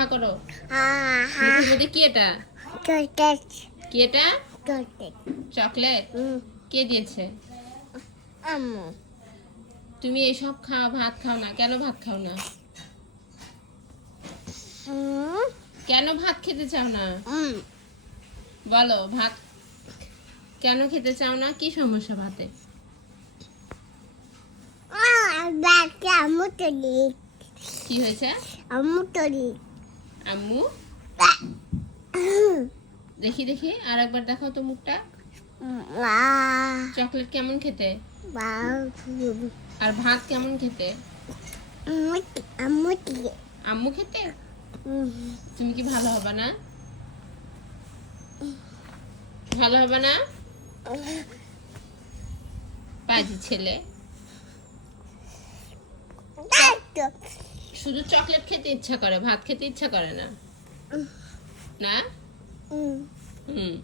হা করো। মুখের মধ্যে কি এটা? কি এটা? চকলেট। কে দিয়েছে? আম্মু। তুমি এইসব খাও, ভাত খাও না কেন? ভাত খাও না কেন? ভাত খেতে চাও না? বলো, ভাত কেন খেতে চাও না? কি সমস্যা ভাতে? কি হয়েছে? আম্মু দেখি দেখি আর একবার দেখাও তো মুখটা। চকলেট কেমন খেতে? আর ভাত কেমন খেতে? আম্মু খেতে? তুমি কি ভালো হবে না? ভালো হবে না? পাজি ছেলে, শুধু চকলেট খেতে ইচ্ছা করে, ভাত খেতে ইচ্ছা করে না? না? হুম।